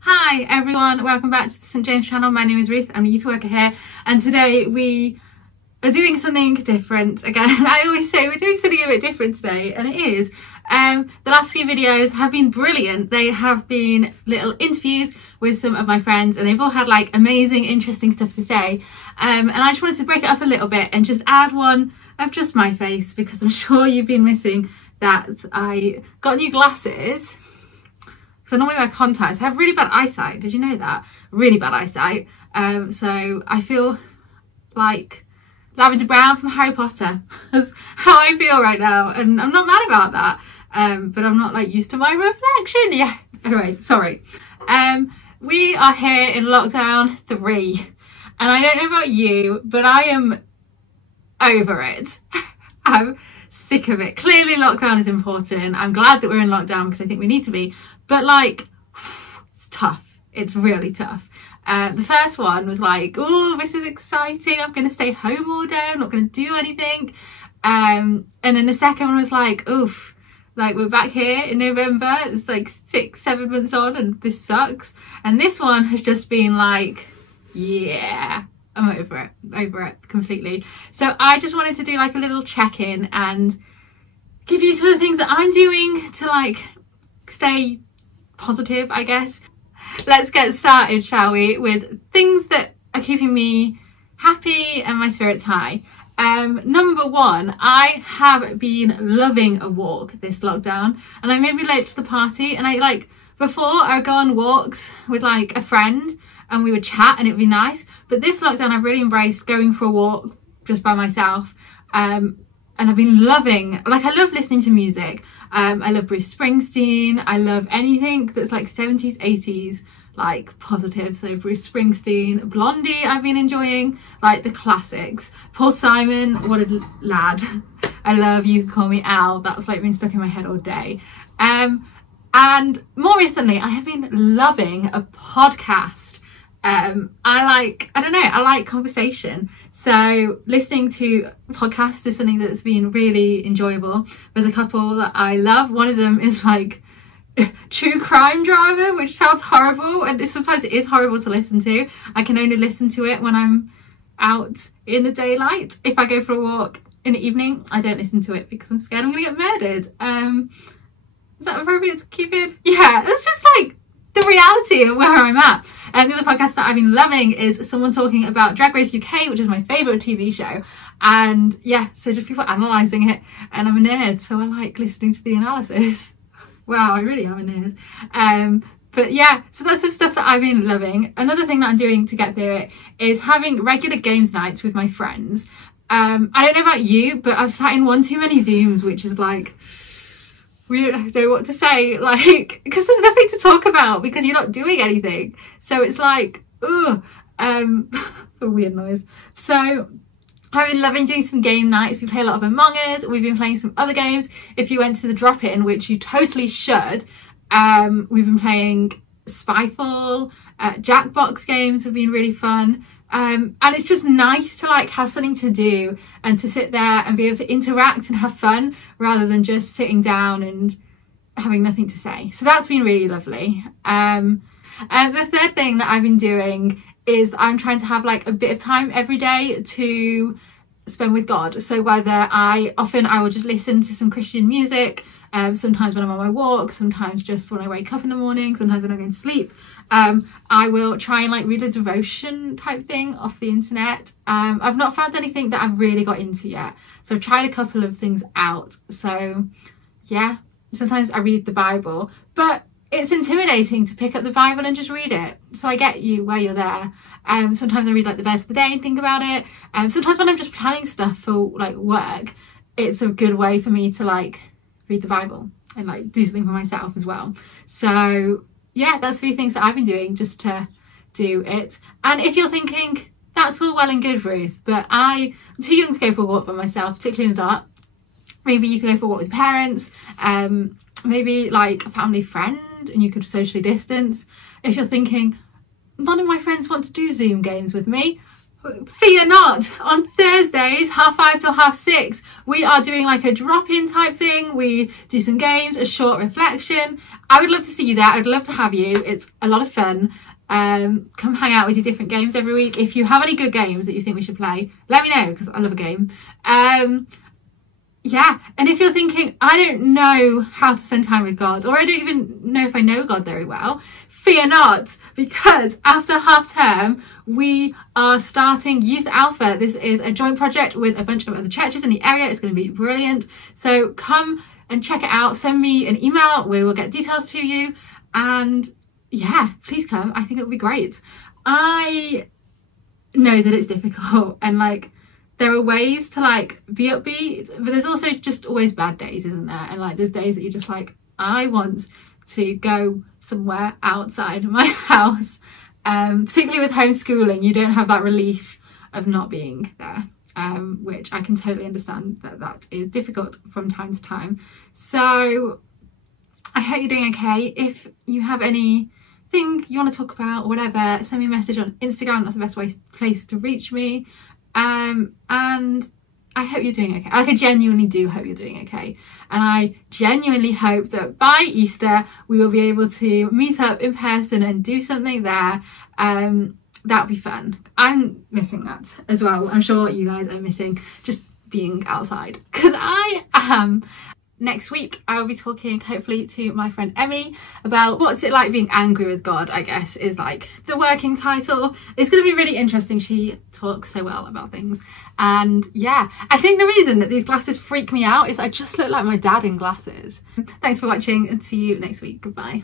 Hi everyone, welcome back to the St James channel. My name is Ruth, I'm a youth worker here, and today we are doing something different again. I always say we're doing something a bit different today, and it is. The last few videos have been brilliant. They have been little interviews with some of my friends, and they've all had like amazing, interesting stuff to say. And I just wanted to break it up a little bit and just add one of just my face, because I'm sure you've been missing that. I got new glasses. So I normally wear contacts. I have really bad eyesight. Did you know that? Really bad eyesight. So I feel like Lavender Brown from Harry Potter. That's how I feel right now. And I'm not mad about that. But I'm not like used to my reflection. Yeah. Anyway, sorry. We are here in lockdown 3. And I don't know about you, but I am over it. I'm sick of it. Clearly lockdown is important. I'm glad that we're in lockdown because I think we need to be. But like, it's tough. It's really tough. The first one was like, oh, this is exciting. I'm going to stay home all day. I'm not going to do anything. And then the second one was like, oof, like we're back here in November. It's like 6-7 months on and this sucks. And this one has just been like, yeah, I'm over it completely. So I just wanted to do like a little check-in and give you some of the things that I'm doing to like stay positive, I guess. Let's get started, shall we, with things that are keeping me happy and my spirits high. Number one, I have been loving a walk this lockdown, and I may be late to the party, and I like, before I would go on walks with like a friend and we would chat and it would be nice, but this lockdown I've really embraced going for a walk just by myself. And I've been loving, like, I love listening to music. I love Bruce Springsteen. I love anything that's like 70s, 80s, like positive. So Bruce Springsteen, Blondie I've been enjoying, like the classics. Paul Simon, what a lad. I love You Can Call Me Al. That's like been stuck in my head all day. And more recently, I have been loving a podcast. I like conversation. So listening to podcasts is something that's been really enjoyable. There's a couple that I love. One of them is like true crime drama, which sounds horrible, and sometimes it is horrible to listen to. I can only listen to it when I'm out in the daylight. If I go for a walk in the evening, I don't listen to it because I'm scared I'm gonna get murdered. Is that appropriate to keep in? Yeah, that's just like the reality of where I'm at. And the other podcast that I've been loving is someone talking about Drag Race UK, which is my favourite TV show. And yeah, so just people analysing it, and I'm a nerd, so I like listening to the analysis. Wow, I really am a nerd. But yeah, so that's some stuff that I've been loving. Another thing that I'm doing to get through it is having regular games nights with my friends. I don't know about you, but I've sat in one too many Zooms, which is like, we don't know what to say, like, because there's nothing to talk about because you're not doing anything. So it's like, ugh, a weird noise. So I've been loving doing some game nights. We play a lot of Among Us. We've been playing some other games. If you went to the drop-in, which you totally should, we've been playing Spyfall. Jackbox games have been really fun. And it's just nice to like have something to do and to sit there and be able to interact and have fun rather than just sitting down and having nothing to say. So that's been really lovely. And the third thing that I've been doing is I'm trying to have like a bit of time every day to spend with God. So whether I will just listen to some Christian music, sometimes when I'm on my walk, sometimes just when I wake up in the morning, sometimes when I'm going to sleep. I will try and like read a devotion type thing off the internet. I've not found anything that I've really got into yet, so I've tried a couple of things out. So yeah, sometimes I read the Bible, but it's intimidating to pick up the Bible and just read it. So I get you where you're there. Sometimes I read like the verse of the day and think about it. Sometimes when I'm just planning stuff for like work, it's a good way for me to like read the Bible and like do something for myself as well. So yeah, that's 3 things that I've been doing just to do it. And if you're thinking, that's all well and good, Ruth, but I'm too young to go for a walk by myself, particularly in the dark. Maybe you can go for a walk with parents, maybe like a family friend, and you could socially distance. If you're thinking, none of my friends want to do Zoom games with me, fear not, on Thursdays 5:30 till 6:30 we are doing like a drop-in type thing. We do some games, a short reflection. I would love to see you there. I'd love to have you. It's a lot of fun. Come hang out. We do different games every week. If you have any good games that you think we should play, let me know, because I love a game. Yeah, and if you're thinking, I don't know how to spend time with God, or I don't even know if I know God very well, fear not, because after half term we are starting Youth Alpha. This is a joint project with a bunch of other churches in the area. It's going to be brilliant, so come and check it out. Send me an email, we will get details to you, and yeah, please come. I think it'll be great. I know that it's difficult, and like there are ways to like be upbeat, but there's also just always bad days, isn't there? And like there's days that you're just like, I want to go somewhere outside of my house. Particularly with homeschooling, you don't have that relief of not being there, which I can totally understand that is difficult from time to time. So I hope you're doing okay. If you have anything you want to talk about or whatever, send me a message on Instagram. That's the best place to reach me. And I hope you're doing okay. Like, I genuinely do hope you're doing okay. And I genuinely hope that by Easter we will be able to meet up in person and do something there. That'll be fun. I'm missing that as well. I'm sure you guys are missing just being outside, because I am. Next week I will be talking hopefully to my friend Emmy about what's it like being angry with God, I guess is like the working title. It's going to be really interesting. She talks so well about things, and yeah, I think the reason that these glasses freak me out is I just look like my dad in glasses. Thanks for watching, and see you next week. Goodbye.